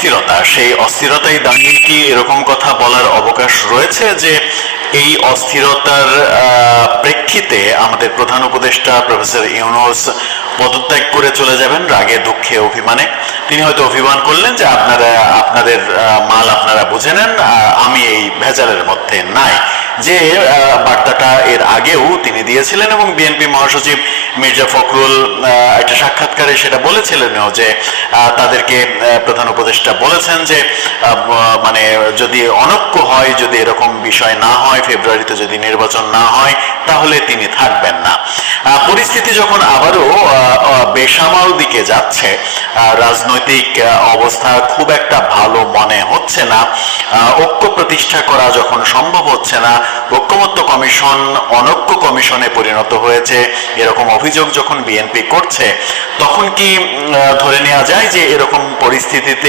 অস্থিরতা, সেই অস্থিরতায় দাঁড়িয়ে কি এরকম কথা বলার অবকাশ রয়েছে যে এই অস্থিরতার প্রেক্ষিতে আমাদের প্রধান উপদেষ্টা প্রফেসর ইউনূস পদত্যাগ করে চলে যাবেন রাগে দুঃখে অভিমানে? তিনি হয়তো অভিমান করলেন যে আপনাদের মাল আপনারা বুঝে নেন, আমি এই ভেজালের মধ্যে নাই, যে বার্তাটা এর আগেও তিনি দিয়েছিলেন এবং বিএনপি মহাসচিব মির্জা ফখরুল একটা সাক্ষাৎকারে সেটা বলেছিলেনও যে তাদেরকে প্রধান উপদেষ্টা বলেছেন যে মানে যদি অনক্য হয়, যদি এরকম বিষয় না হয়, ফেব্রুয়ারিতে যদি নির্বাচন না হয়, তাহলে তিনি থাকবেন না। পরিস্থিতি যখন আবারও বেসামাল দিকে যাচ্ছে, রাজনৈতিক অবস্থা খুব একটা ভালো মনে হচ্ছে না, ঐক্য প্রতিষ্ঠা করা যখন সম্ভব হচ্ছে না, ঐক্যমত্য কমিশন অনৈক্য কমিশনে পরিণত হয়েছে, এরকম অভিযোগ যখন বিএনপি করছে, তখন কি ধরে নেওয়া যায় যে এরকম পরিস্থিতিতে